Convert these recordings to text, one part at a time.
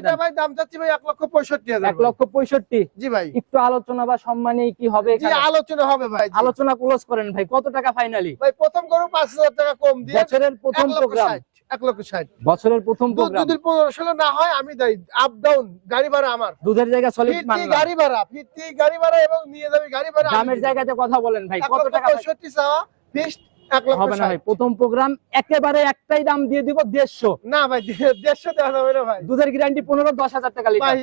এটা ভাই দাম চাচ্ছি ভাই 1,65,000। 1,65,000। জি ভাই। একটু আলোচনা বা সম্মানী কি হবে জি আলোচনা হবে ভাই। আলোচনা ক্লোজ করেন ভাই, কত টাকা ফাইনালি? ভাই প্রথম গরু 5,000 টাকা কম দিয়ে বছরের প্রথম প্রোগ্রাম, 1,60,000। বছরের প্রথম প্রোগ্রাম। যদি 15-16 না হয় আমি দেই, আপ ডাউন গাড়ি ভাড়া আমার, দুধের জায়গা সলিড ফিরতি মানলাম, গাড়ি ভাড়া, ফিরতি গাড়ি ভাড়া এবং নিয়ে যাবে গাড়ি ভাড়া। দামের জায়গাতে কথা বলেন ভাই, কত টাকা? 1,65,000 চাওয়া, ফিক্সড 1,60,000 হবে না ভাই, প্রথম প্রোগ্রাম একেবারে একটাই দাম দিয়ে দিব 150। না ভাই 150 দেওয়া যাবে না ভাই। দুধের গ্যারান্টি 15-10,000 টাকা লিটার ভাই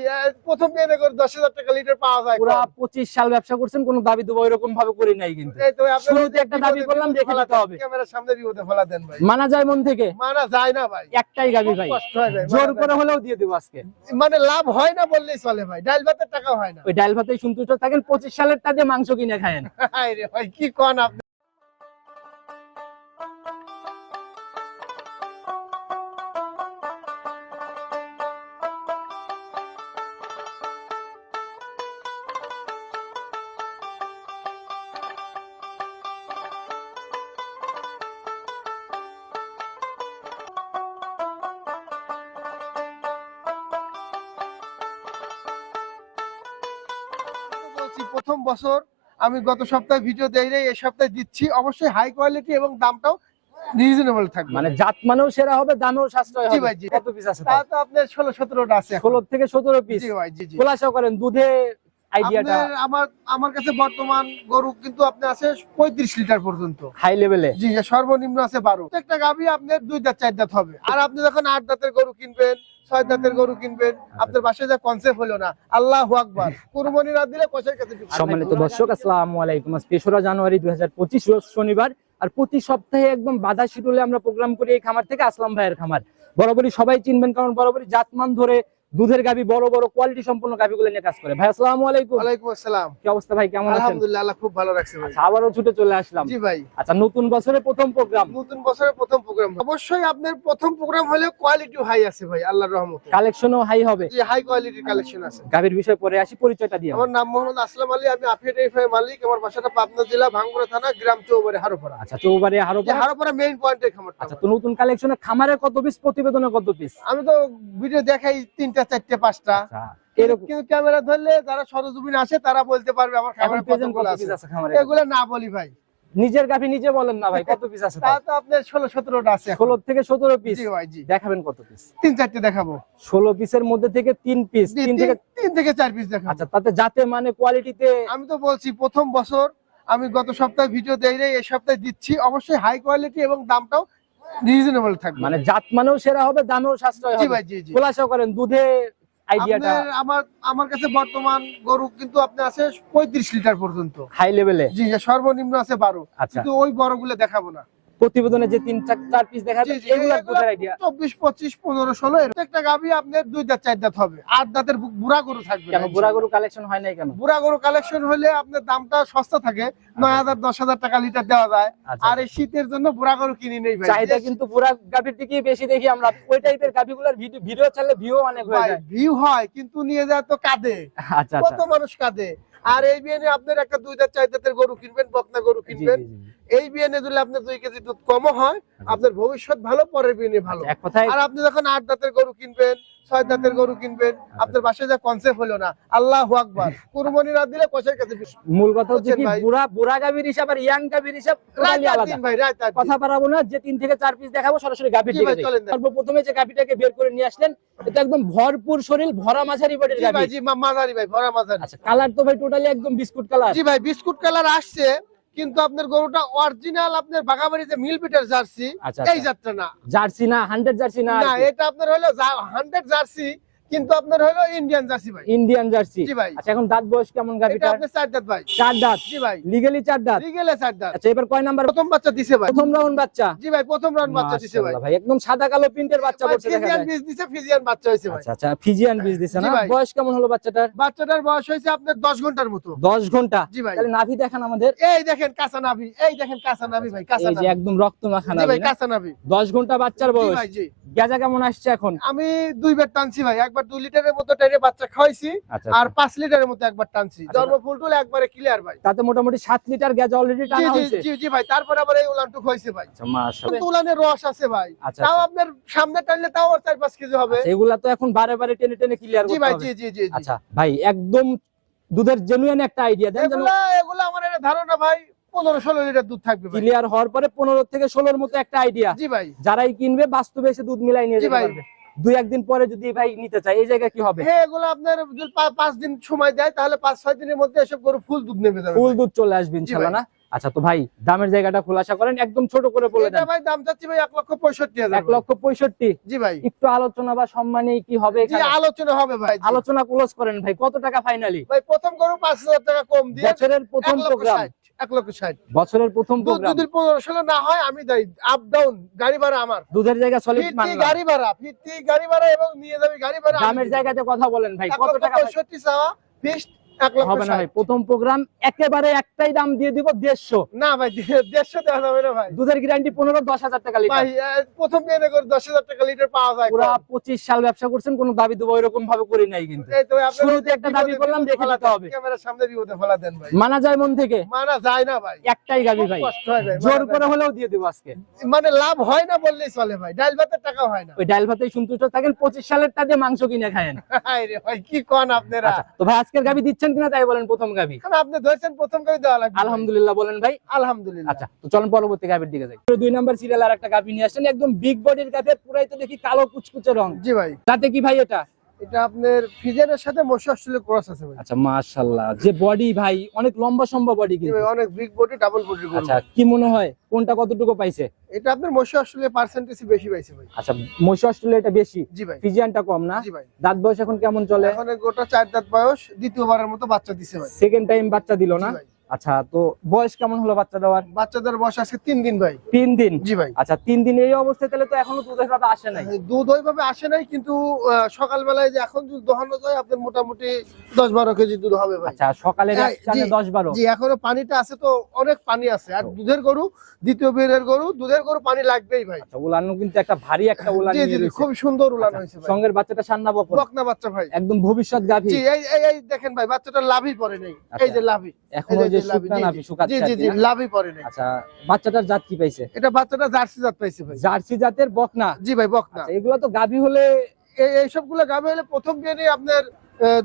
প্রথম দিয়ে করে 10,000 টাকা লিটার পাওয়া যায়। পুরা 25 সাল ব্যবসা করছেন, কোনো দাবি দেবো এরকম ভাবে করি নাই, কিন্তু এই তো আপনারা শুরুতে একটা দাবি করলাম, দেখে দিতে হবে। ক্যামেরার সামনে বিপদে ফেলা দেন ভাই। মানা যায় মন থেকে? মানা যায় না ভাই, একটাই গাবি ভাই, কষ্ট হয় ভাই, জোর করে হলেও দিয়ে দেব আজকে। মানে লাভ হয় না বললেই চলে ভাই, ডাল ভাতের টাকা হয় না। ওই ডাল ভাতেই সন্তুষ্ট থাকেন, 25 সালেরটা দিয়ে মাংস কিনে খায়েন। হায় রে ভাই কি কোন আপনি। বলছি প্রথম বছর আমি গত সপ্তাহে ভিডিও দেই নাই, এই সপ্তাহে দিচ্ছি। অবশ্যই হাই কোয়ালিটি এবং দামটাও রিজনেবল থাকবে। মানে জাত মানেও সেরা হবে, দামেও সাশ্রয় জি হবে। ভাই জি। কত পিস আছে? তা তো আপনার 16-17টা আছে এখন। 16 থেকে 17 পিস। জি ভাই জি জি। খোলাসা করেন দুধে আইডিয়াটা আমার কাছে বর্তমান গরু কিন্তু আপনি আছে 35 লিটার পর্যন্ত হাই লেভেলে। জি, সর্বনিম্ন আছে 12। প্রত্যেকটা গাভী আপনার 2 দাঁত 4 দাঁত হবে। আর আপনি যখন 8 দাঁতের গরু কিনবেন, 6 দাঁতের গরু কিনবেন, আপনার বাসায় যা কনসেপ্ট হলো না, আল্লাহু আকবার, কুরবানি না দিলে কষার কাছে। সম্মানিত দর্শক, আসসালামু আলাইকুম। আজ 3রা জানুয়ারি 2025 রোজ শনিবার। আর প্রতি সপ্তাহে একদম বাধা শিডিউলে আমরা প্রোগ্রাম করি এই খামার থেকে, আসলাম ভাইয়ের খামার। বরাবরই সবাই চিনবেন, কারণ বরাবরই জাতমান ধরে দুধের গাভী, বড় বড় কোয়ালিটি সম্পন্ন গাভীগুলো নিয়ে কাজ করে। ভাই আসসালামু আলাইকুম। ওয়ালাইকুম আসসালাম। কি অবস্থা ভাই, কেমন আছেন? আলহামদুলিল্লাহ, আল্লাহ খুব ভালো রাখছে ভাই। আচ্ছা, আবারও ছুটে চলে আসলাম। জি ভাই। আচ্ছা, নতুন বছরের প্রথম প্রোগ্রাম, নতুন বছরের প্রথম প্রোগ্রাম, অবশ্যই আপনার প্রথম প্রোগ্রাম হলে কোয়ালিটি হাই আছে ভাই, আল্লাহর রহমতে। কালেকশনও হাই হবে। জি, হাই কোয়ালিটির কালেকশন আছে। গাভীর বিষয় পরে আসি, পরিচয়টা দিয়ে। আমার নাম মোহাম্মদ আসলাম আলী, আমি আফিয়া ডেইরি ফার্মের মালিক। আমার বাসাটা পাবনা জেলা ভাঙ্গুড়া থানা, গ্রাম চৌবাড়ি, হারোপাড়া। আচ্ছা, চৌবাড়ি হারোপাড়া। হারোপাড়া মেইন পয়েন্টের খামারটা। আচ্ছা, তো নতুন কালেকশনে খামারে কত পিস, প্রতিবেদনে কত পিস? আমি তো ভিডিও দেখাই 3টা 4টা 5টা। কিন্তু ক্যামেরা ধরলে যারা সরজমিন আসে তারা বলতে পারবে আমার খামারে কতগুলো আছে। এগুলো না বলি ভাই। নিজের গাভী নিজে বলেন না ভাই, কত পিস আছে? তা তো আপনার 16-17টা আছে। 16 থেকে 17 পিস। জি ভাই জি। দেখাবেন কত পিস? 3-4টে দেখাবো। 16 পিসের মধ্যে থেকে 3 পিস, 3 থেকে 4 পিস দেখাবো। আচ্ছা, তাতে জাতে মানে কোয়ালিটিতে। আমি তো বলছি প্রথম বছর আমি গত সপ্তাহে ভিডিও দেই নাই, এই সপ্তাহে দিচ্ছি। অবশ্যই হাই কোয়ালিটি এবং দামটাও রিজনেবল থাকবে। মানে জাত মানেও সেরা হবে, দামেও সাশ্রয় হবে। জি ভাই জি জি। খোলাসা করেন দুধে আইডিয়াটা। আমার কাছে বর্তমান গরু কিন্তু আপনি আছে 35 লিটার পর্যন্ত হাই লেভেলে। জি, সর্বনিম্ন আছে 12। আচ্ছা, কিন্তু ওই বড়গুলো দেখাবো না। প্রতিবেদনে যে 3-4 পিস দেখাবেন, এগুলা দুধের আইডিয়া। 24, 25, 15, 16 প্রত্যেকটা গাভী আপনার 2 দাঁত 4 দাঁত হবে। 8 দাঁতের বুড়া গরু থাকবে। কেন বুড়া গরু কালেকশন হয় নাই কেন? বুড়া গরু কালেকশন হলে আপনার দামটা সস্তা থাকে, 9,000 10,000 টাকা লিটার দেওয়া যায়। আর এই শীতের জন্য বুড়া গরু কিনি নেই ভাই। চাহিদা কিন্তু বুড়া গাভীর দিকেই বেশি দেখি আমরা। ওই টাইপের গাভীগুলোর ভিডিও চাইলে ভিউ অনেক হয়ে যায়। ভিউ হয় কিন্তু নিয়ে যায় তো কাঁদে। আচ্ছা, কত মানুষ কাঁদে। আর এই বিয়ানে আপনার একটা 2 দাঁত 4 দাঁতের গরু কিনবেন, বকনা গরু কিনবেন, এই বিয়ানে দিলে আপনার 2 কেজি দুধ কমও হয়, আপনার ভবিষ্যৎ ভালো, পরের বিয়ানে ভালো। এক কথায়, আর আপনি যখন 8 দাঁতের গরু কিনবেন, 6 দাঁতের গরু কিনবেন, আপনার বাসায় যা কনসেপ্ট হলো না, আল্লাহু আকবার, কুরবানি না দিলে কষার কাছে। মূল কথা হচ্ছে কি, বুড়া গাভীর হিসাব আর ইয়াং গাভীর হিসাব টোটালি আলাদা ভাই। কথা পারাবো না, যে 3 থেকে 4 পিস দেখাবো, সরাসরি গাভীর দিকে যাই। সর্বপ্রথমে যে গাভীটাকে বের করে নিয়ে আসলেন, এটা একদম ভরপুর শরীর, ভরা মাঝারি বডির গাভী। জি মাঝারি ভাই, ভরা মাঝারি। আচ্ছা, কালার তো ভাই টোটালি একদম বিস্কুট কালার। জি ভাই, বিস্কুট কালার আসছে, কিন্তু আপনার গরুটা অরিজিনাল আপনার বাগাবাড়িতে মিল পিটার জার্সি, এই জাতটা না। জার্সি না, 100 জার্সি না। না, এটা আপনার হলো 100 জার্সি, কিন্তু আপনার হলো ইন্ডিয়ান জার্সি ভাই। Indian jersey. জি ভাই। আচ্ছা, এখন দাঁত বয়স কেমন গাভীটা? এটা আপনার 4 দাঁত ভাই। 4 দাঁত। জি ভাই। লিগ্যালি 4 দাঁত। লিগ্যালি 4 দাঁত। আচ্ছা, এবার কয় নাম্বার? প্রথম বাচ্চা দিছে ভাই। প্রথম রাউন্ড বাচ্চা। জি ভাই, প্রথম রাউন্ড বাচ্চা দিছে ভাই। ভাই একদম সাদা কালো প্রিন্টের বাচ্চা পড়ছে দেখা যায়। ফিজিয়ান বীজ দিছে, ফিজিয়ান বাচ্চা হইছে ভাই। আচ্ছা আচ্ছা, ফিজিয়ান বীজ দিছে না? বয়স কেমন হলো বাচ্চাটার? বাচ্চাটার বয়স হইছে আপনার 10 ঘন্টার মতো। 10 ঘন্টা? জি ভাই। তাহলে নাভি দেখান আমাদের। এই দেখেন কাঁচা নাভি, এই দেখেন কাঁচা নাভি ভাই, কাঁচা নাভি। এই যে একদম রক্ত মাখা নাভি। জি ভাই, কাঁচা নাভি। 10 ঘন্টা বাচ্চার বয়স। জি ভাই জি। গেজা কেমন আসছে এখন? আমি 2 বার টানছি ভাই, একবার একবার 2 লিটারের মতো টেনে বাচ্চা খাওয়াইছি আচ্ছা আর 5 লিটারের মতো একবার টানছি। আচ্ছা। জন্ম ফুল টুল একবারে ক্লিয়ার ভাই। তাতে মোটামুটি 7 লিটার গ্যাস অলরেডি জি টানা জি হয়েছে। জি জি ভাই, তারপরে আবার এই উলানটুক হয়েছে ভাই। আচ্ছা মাশাআল্লাহ। কিন্তু উলানের রস আছে ভাই, আচ্ছা তাও আচ্ছা। আপনার সামনে টানলে তাও আর 4-5 কেজি হবে। আচ্ছা, এগুলা তো এখন বারে বারে টেনে টেনে ক্লিয়ার জি করতে ভাই, হবে। জি জি জি জি। আচ্ছা ভাই, একদম দুধের জেনুইন একটা আইডিয়া দেন যেন এগুলা আমার একটা ধারণা ভাই 15-16 লিটার দুধ থাকবে ভাই। ক্লিয়ার হওয়ার পরে 15 থেকে 16 এর মতো একটা আইডিয়া। জি ভাই, যারাই কিনবে বাস্তবে এসে দুধ মিলাই নিয়ে জি যেতে ভাই। পারবে। 2-1 দিন পরে যদি ভাই নিতে চায় এই জায়গা কি হবে? হ্যাঁ এগুলো আপনার যদি 5 দিন সময় দেয় তাহলে 5-6 দিনের মধ্যে এসব গরু ফুল দুধ নেমে যাবে ফুল ভাই। দুধ চলে আসবে ইনশাআল্লাহ ভাই। না? আচ্ছা তো ভাই দামের জায়গাটা খোলাসা করেন, একদম ছোট করে বলে এটা দেন। ভাই দাম চাচ্ছি ভাই 1,65,000 1,65,000। জি ভাই, একটু আলোচনা বা সম্মানে কি হবে জি এখানে? আলোচনা হবে ভাই। জি। আলোচনা ক্লোজ করেন ভাই, কত টাকা ফাইনালি? ভাই প্রথম গরু 5,000 টাকা কম দিয়ে বছরের প্রথম প্রোগ্রাম, 1,60,000 বছরের প্রথম দুধ প্রোগ্রাম। যদি 15-16 না হয় আমি দেই, আপ ডাউন গাড়ি ভাড়া আমার, দুধের জায়গা সলিড ফিরতি মানলাম। গাড়ি ভাড়া, ফিরতি গাড়ি ভাড়া এবং নিয়ে যাবে গাড়ি ভাড়া। দামের জায়গাতে কথা বলেন ভাই, কত টাকা? 1,65,000 চাওয়া, ফিক্সড হবে না ভাই, 1,60,000। প্রথম প্রোগ্রাম একেবারে একটাই দাম দিয়ে দিব 150। না ভাই 150 দেওয়া যাবে না ভাই। দুধের গ্যারান্টি 15-10,000 টাকা লিটার। ভাই প্রথম দিনে করে 10,000 টাকা লিটার পাওয়া যায়। পুরা 25 সাল ব্যবসা করছেন, কোনো দাবি দেবো এরকম ভাবে করি নাই কিন্তু। এই তো আপনারা শুরুতে একটা দাবি করলাম, দেখে দিতে হবে। ক্যামেরার সামনে বিপদে ফেলা দেন ভাই। মানা যায় মন থেকে? মানা যায় না ভাই, একটাই গাবি খুব ভাই, কষ্ট হয় ভাই, জোর মানা করে যায় হলেও দিয়ে দিব আজকে। না। মানে লাভ হয় না বললেই চলে ভাই, ডাল ভাতের টাকা হয় না। ওই ডাল ভাতেই সন্তুষ্ট থাকেন, 25 সালের টা দিয়ে মাংস কিনে খায়েন। হায় রে ভাই কি কোন আপনারা। আচ্ছা তো ভাই আজকের গাবি দিচ্ছেন কিনা তাই বলেন, প্রথম গাবি। কারণ আপনি ধরছেন প্রথম করে দেওয়া লাগবে। আলহামদুলিল্লাহ বলেন ভাই। আলহামদুলিল্লাহ। আচ্ছা তো চলেন পরবর্তী গাবির দিকে যাই। 2 নাম্বার সিরিয়াল আর একটা গাবি নিয়ে আসেন, একদম বিগ বডির গাবি, পুরাই তো দেখি কালো কুচকুচে রং। জি ভাই, তাতে কি ভাই এটা? এটা আপনার ফিজেনের সাথে মশা অস্ট্রেলিয়া ক্রস আছে ভাই। আচ্ছা মাশাআল্লাহ, যে বডি ভাই অনেক লম্বা সম্ভব বডি জি কিন্তু। ভাই, অনেক বিগ বডি, ডাবল বডি গরু। আচ্ছা কি মনে হয় কোনটা কতটুকু পাইছে? এটা আপনার মশা অস্ট্রেলিয়া পার্সেন্টেজ বেশি পাইছে ভাই। আচ্ছা মহিষ অস্ট্রেলিয়া এটা বেশি, জি ভাই, ফিজিয়ানটা কম না? জি ভাই। দাঁত বয়স এখন কেমন চলে? এখন এই গোটা 4 দাঁত বয়স, দ্বিতীয়বারের মতো বাচ্চা দিছে ভাই। সেকেন্ড টাইম বাচ্চা দিল না? জি ভাই। আচ্ছা তো বয়স কেমন হলো বাচ্চা দেওয়ার? বাচ্চাদের বয়স আছে 3 দিন ভাই। 3 দিন। জি ভাই। আচ্ছা 3 দিন এই অবস্থায় তাহলে তো এখনো দুধের কথা আসে নাই। দুধ ওইভাবে আসে নাই, কিন্তু সকালবেলায় যে এখন দুধ দোহানো যায় আপনার মোটামুটি 10-12 কেজি দুধ হবে ভাই। আচ্ছা সকালে হ্যাঁ, জি, 10-12। জি এখনো পানিটা আছে তো, অনেক পানি আছে। আর দুধের গরু, দ্বিতীয় বিয়ের গরু, দুধের গরু পানি লাগবেই ভাই। আচ্ছা উলানো কিন্তু একটা ভারী একটা উলান জি জি নিয়ে জি, রয়েছে। খুব সুন্দর উলান আচ্ছা, হয়েছে ভাই। সঙ্গের বাচ্চাটা সান্না বকন, বকনা বাচ্চা ভাই। একদম ভবিষ্যৎ গাভী। জি এই দেখেন ভাই, বাচ্চাটা লাভই পড়ে নাই। এই যে লাভি, এখনো এই যে যে লাভি, শুকনা জি, নাভি শুকাচ্ছে জি আর জি কি জি, না? লাভই পড়ে নাই। আচ্ছা বাচ্চাটার জাত কি পাইছে? এটা বাচ্চাটা জার্সি জাত পাইছে ভাই। জার্সি জাতের বকনা। জি ভাই, বকনা। আচ্ছা, এগুলো তো গাভী হলে এই সবগুলো গাবে হলে প্রথম বিয়ে নিয়ে আপনার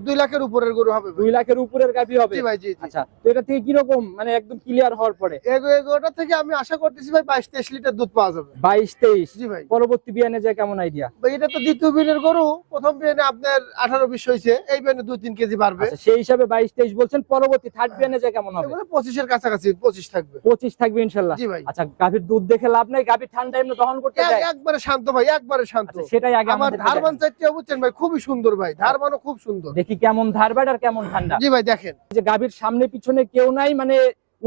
2 লাখের উপরের গরু হবে ভাই। 2 লাখের উপরের গাভী হবে। জি ভাই, জি জি। আচ্ছা তো এটা থেকে কি রকম মানে একদম ক্লিয়ার হওয়ার পরে? এগোটা থেকে আমি আশা করতেছি ভাই 22-23 লিটার দুধ পাওয়া যাবে। 22-23। জি ভাই। পরবর্তী বিয়ানে যায় কেমন আইডিয়া? ভাই এটা তো দ্বিতীয় বিয়ের গরু, প্রথম বিয়ে আপনার 18-20 হয়েছে, এই বিয়ে 2-3 কেজি বাড়বে। আচ্ছা সেই হিসাবে 22-23 বলছেন, পরবর্তী থার্ড বিয়ানে যায় কেমন হবে? এগুলো 25 এর কাছাকাছি, 25 থাকবে। 25 থাকবে ইনশাআল্লাহ। জি ভাই। আচ্ছা গাভীর দুধ দেখে লাভ নাই, গাভী ঠান্ডা এমনি দহন করতে যায়। একবারে শান্ত ভাই, একবারে শান্ত। আচ্ছা সেটাই আগে আমার আমাদের ধারবান চাইতে বুঝছেন ভাই, খুবই সুন্দর ভাই, ধারবানও খুব সুন্দর। দেখি কেমন ধারবাট আর কেমন ঠান্ডা। জি ভাই দেখেন, যে গাভীর সামনে পিছনে কেউ নাই, মানে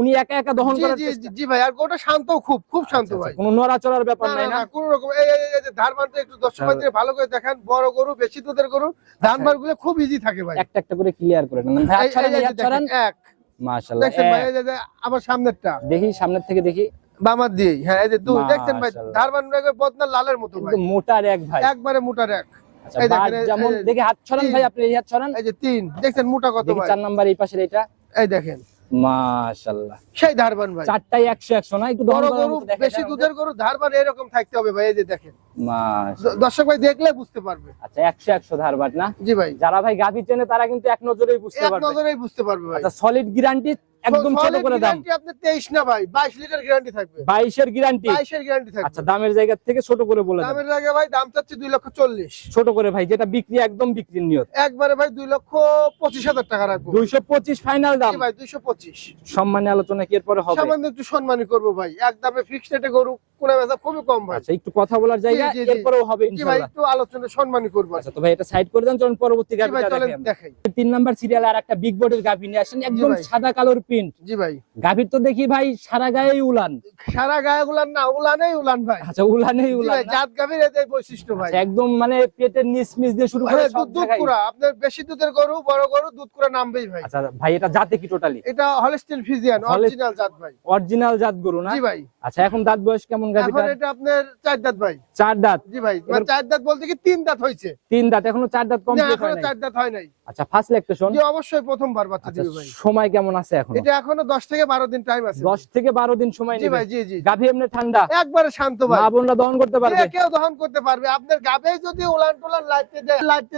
উনি একা একা দহন জি করার জি চেষ্টা। জি, জি ভাই, আর গোটা শান্ত, খুব খুব শান্ত আচ্ছা, ভাই। কোনো নড়াচড়ার ব্যাপার না নাই না না? না, কোন রকম এই যে ধারবানটা একটু দর্শক ভাইদের ভালো করে দেখেন, বড় গরু, বেশি দুধের গরু, ধানবার গুলো খুব ইজি থাকে ভাই। একটা একটা করে ক্লিয়ার করে নেন ভাই। এই আচ্ছা যে আচ্ছা দেখেন, এক মাশাআল্লাহ। দেখছেন ভাই, এই যে আবার সামনেরটা দেখি সামনের থেকে দেখি, বামার দিয়ে, হ্যাঁ এই যে দুই দেখছেন ভাই, মাশাআল্লাহ। ধারবান বদনা লালের মতো ভাই, একদম মোটার এক ভাই। একবারে মোটার এক। আচ্ছা এই দেখেন, বাট যেমন এই যে দেখি হাত ছড়ান ভাই, আপনি এই হাত ছড়ান। এই যে 3 দেখছেন মোটা কত দেখি ভাই। 4 নাম্বার এই পাশের এটা, এই দেখেন মাশাআল্লাহ সেই ধারবান ভাই। চারটাই 100 না? একটু দহন বড় করার গরু, মতো দেখা বেশি যায় দুধের গরু, ধারবান এরকম থাকতে হবে ভাই। এই যে দেখেন, মাশাআল্লাহ। দর্শক ভাই দেখলে বুঝতে পারবে। আচ্ছা 100 ধারবাট না? জি ভাই, যারা ভাই গাভী চেনে তারা কিন্তু এক নজরেই বুঝতে এক পারবে। নজরেই বুঝতে পারবে ভাই। আচ্ছা সলিড গ্যারান্টি একদম ছোট Solid করে দাম। guarantee আপনি 23 না ভাই, 22 লিটার গ্যারান্টি থাকবে। 22 এর গ্যারান্টি। 22 এর গ্যারান্টি থাকবে। আচ্ছা দামের জায়গা থেকে ছোট করে বলে দেন। দামের আগে ভাই দাম চাচ্ছি 2,40,000। ছোট করে ভাই, যেটা বিক্রি একদম বিক্রির নিয়ত। একবারে ভাই 2,25,000 টাকা রাখবো। 225 ফাইনাল দাম। জি ভাই 225। সম্মানী আলোচনা কি এরপরে হবে? সামান্য একটু সম্মানী করবো ভাই, একদমে ফিক্সড রেটে গরু কোনা বেচা খুবই কম ভাই। আচ্ছা একটু কথা বলার জায়গা জি, জি, জি। এরপরেও হবে জি ভাই, ইনশাআল্লাহ। একটু আলোচনা সম্মানী করবো। আচ্ছা তো ভাই এটা সাইড করে দেন, চলুন পরবর্তী জি ভাই গাভীটা চলেন দেখেন। দেখাই। 3 নাম্বার সিরিয়ালে আর একটা বিগ বডির গাভী নিয়ে আসেন, একদম ভাই। সাদা কালোর পিঠ। প্রিন্ট। জি ভাই। গাভীর তো দেখি ভাই সারা গায়েই উলান। সারা গায়ে উলান না, উলানেই উলান ভাই। আচ্ছা, উলানেই জি উলান ভাই, না? জাত গাভীর এটাই বৈশিষ্ট্য ভাই। আচ্ছা, একদম মানে পেটের নিচ দিয়ে শুরু করে হ্যাঁ, সব দুধ জায়গায়। কুড়া, আপনার বেশি দুধের গরু, বড় গরু দুধ কুড়া নামবেই ভাই। আচ্ছা ভাই, এটা জাতে কি টোটালি? এটা হলস্টিন ফ্রিজিয়ান অরিজিনাল জাত ভাই। অরিজিনাল জাত গরু না? জি ভাই। আচ্ছা, এখন দাঁত বয়স কেমন এখন গাভীটার? এটা আপনার 4 দাঁত ভাই। 4 দাঁত। জি ভাই, মানে 4 দাঁত বলতে কি 3 দাঁত হইছে। 3 দাঁত, এখনো 4 দাঁত না, কমপ্লিট এখনো হয় নাই। 4 দাঁত হয় নাই। আচ্ছা, ফার্স্ট ল্যাকটেশন? জি অবশ্যই প্রথমবার বাচ্চা আচ্ছা, দিবে ভাই। সময় কেমন আছে এখন? এটা এখনো 10 থেকে 12 দিন টাইম আছে। 10 থেকে 12 দিন সময় জি নেবে। ভাই, জি জি। গাভী এমনি ঠান্ডা, একবারে শান্ত ভাই। মা বোনরা দহন করতে পারবে? যে কেউ দহন করতে পারবে। আপনার গাবে যদি উলান টুলান লাইতে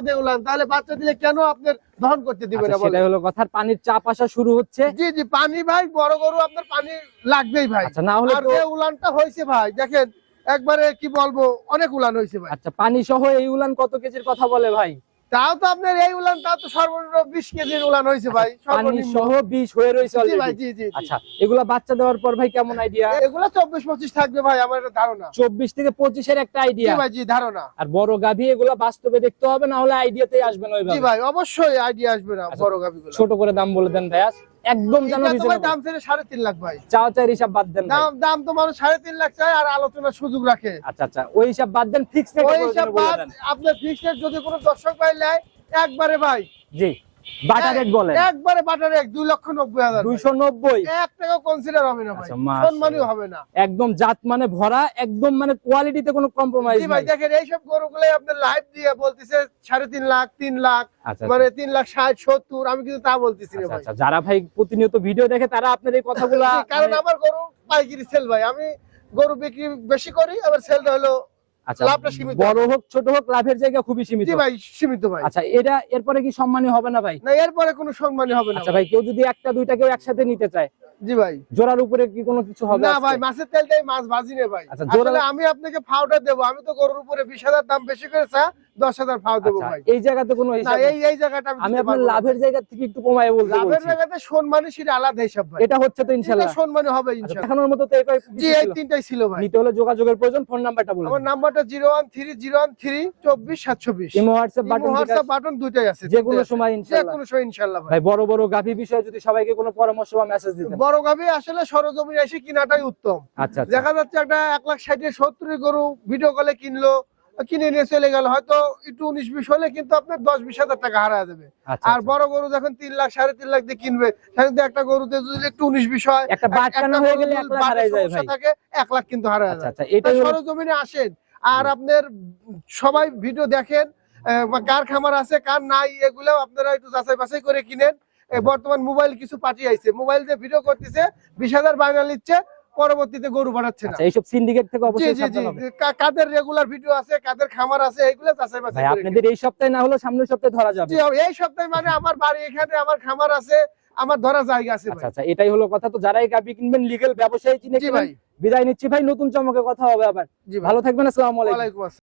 দেয় উলান, তাহলে বাচ্চা দিলে কেন আপনার দহন করতে দিবে আচ্ছা, না বলেন? সেটাই হলো কথা। পানির চাপ আসা শুরু হচ্ছে। জি জি, পানি ভাই, বড় গরু আপনার পানি লাগবেই ভাই। আচ্ছা, না হলে আর তো যে উলানটা হয়েছে ভাই, দেখেন একবারে কি বলবো, অনেক উলান হয়েছে ভাই। আচ্ছা, পানি সহ এই উলান কত কেজির কথা বলে ভাই? তাও তো আপনার এই উলান, তাও তো সর্বনিম্ন 20 কেজির উলান হয়েছে ভাই, পানি সর্বনিম্ন। সহ 20 হয়ে রয়েছে জি ভাই, অলরেডি। জি জি জি। আচ্ছা, এগুলা বাচ্চা দেওয়ার পর ভাই কেমন আইডিয়া? এগুলো 24-25 থাকবে ভাই, আমার একটা ধারণা। 24 থেকে 25 এর একটা জি আইডিয়া। ভাই, জি ধারণা। আর বড় গাভী এগুলা বাস্তবে দেখতে হবে, না হলে আইডিয়াতেই আসবে না জি ওইভাবে। ভাই, অবশ্যই আইডিয়া আসবে না আচ্ছা, বড় গাভিগুলো। ছোট করে দাম বলে দেন ভাইয়া, একদম যেন এটা তো ভাই রিজনেবল। দাম ছেড়ে 3.5 লাখ ভাই। চাও চাই হিসাব বাদ দেন ভাই। দাম দাম তো মানুষ 3.5 লাখ চায়, আর আলোচনার সুযোগ রাখে। আচ্ছা আচ্ছা, ওই হিসাব বাদ দেন, ফিক্স রেট ওই বলে হিসাব বলে বাদ, দেন। আপনার ফিক্সড যদি কোনো দর্শক ভাই নেয়, একবারে ভাই জি, বাটা রেট বলেন। একবারে বাটার 2,90,000 290। 1 টাকাও কনসিডার হবে না ভাই, আচ্ছা, মাশাআল্লাহ। সম্মানীয় হবে না। একদম জাত মানে ভরা, একদম মানে কোয়ালিটিতে কোনো কম্প্রোমাইজ জি নাই। ভাই, দেখেন এইসব গরুগুলাই আপনার লাইভ দিয়ে বলতেছে 3.5 লাখ, 3 লাখ, আচ্ছা মানে 3,60,70, আমি কিন্তু তা বলতেছি না আচ্ছা ভাই। আচ্ছা, যারা ভাই প্রতিনিয়ত ভিডিও দেখে তারা আপনার এই কথাগুলা জি, কারণ মানে- আমার গরু পাইকারি সেল ভাই, আমি গরু বিক্রি বেশি করি, আবার সেলটা হলো আচ্ছা, লাভটা সীমিত। বড় হোক ছোট হোক, লাভের জায়গা খুবই সীমিত। জি ভাই, সীমিত ভাই। আচ্ছা, এটা এরপরে কি সম্মানী হবে না ভাই? না, এরপরে কোনো সম্মানী হবে না আচ্ছা ভাই। ভাই, কেউ যদি একটা দুইটা কেউ একসাথে নিতে চায়, জি ভাই। জোড়ার উপরে কি কোনো কিছু হবে না আজকে? ভাই, মাছের তেলটাই মাছ ভাজি নে ভাই। আচ্ছা, জোড়া- আসলে আমি আপনাকে ফাওটা দেবো, আমি তো গরুর উপরে 20,000 দাম বেশি করে 10,000 ফাও দেবো আচ্ছা, ভাই। এই জায়গাতে কোনো না, হিসাব নেই। এই জায়গাটা আমি দিতে আপনার পারবো না লাভের ভাই। জায়গা থেকে একটু কমায় বলতে লাভের বলছি। জায়গাতে সম্মানী সেটা আলাদা হিসাব ভাই। এটা হচ্ছে তো এটা ইনশাআল্লাহ। সম্মানী হবে আচ্ছা, ইনশাআল্লাহ। দেখানোর মতো তো এটাই জি, এই তিনটাই ছিল ভাই। নিতে হলে যোগাযোগের প্রয়োজন। ফোন নাম্বারটা বলুন। আমার নাম্বারটা 01301340724। Imo WhatsApp button WhatsApp button দুইটাই আছে, যে কোনো তিনটাই আছে। সময় যে ইনশাআল্লাহ। কোনো সময় ইনশাআল্লাহ ভাই। ভাই, বড় বড় গাভী বিষয়ে যদি সবাইকে কোনো পরামর্শ বা মেসেজ দিতেন। বড় গাভী আসলে সরজমিনে এসে কিনাটাই উত্তম। আচ্ছা আচ্ছা দেখা যাচ্ছে একটা 1,60,70 গরু ভিডিও কলে কিনলো, কিনে নিয়ে চলে গেল, হয়তো একটু 19-20 হলে কিন্তু আপনার 10-20 হাজার টাকা হারায় দেবে। আচ্ছা, আর বড় গরু যখন 3 লাখ 3.5 লাখ দিয়ে কিনবে, সেখানে তো একটা গরুতে যদি একটু 19-20 হয়, একটা বাটকানো হয়ে গেলে 1 লাখ হারায় যায় ভাই। থাকে 1 লাখ কিন্তু হারায় আচ্ছা যায়। আচ্ছা, এটাই হলো- সরজমিনে আসেন, আর আপনার সবাই ভিডিও দেখেন, বা কার খামার আছে কার নাই, এগুলো আপনারা একটু যাচাই বাছাই করে কিনেন। বর্তমান মোবাইল কিছু পার্টি আইছে, মোবাইল দিয়ে ভিডিও করতেছে, 20,000 বায়না নিচ্ছে, পরবর্তীতে গরু বাড়াচ্ছে না। আচ্ছা, এইসব সিন্ডিকেট থেকে জি অবশ্যই জি জি, সাবধান হবে। কাদের রেগুলার ভিডিও আছে, কাদের খামার আছে, এগুলো যাচাই বাছাই ভাই, করে আপনাদের এই সপ্তাহে না হলেও সামনের সপ্তাহে ধরা যাবে। জি, এই সপ্তাহে মানে আমার বাড়ি এখানে, আমার খামার আছে, আমার ধরা জায়গা আছে আচ্ছা ভাই। আচ্ছা, এটাই হলো কথা। তো যারাই গাভী কিনবেন লিগ্যাল ব্যবসায়ী চিনে জি কিনবেন। ভাই। বিদায় নিচ্ছি ভাই, নতুন চমকে কথা হবে আবার। জি ভাই। ভালো থাকবেন, আসসালামু আলাইকুম। ওয়ালাইকুম আসসালাম।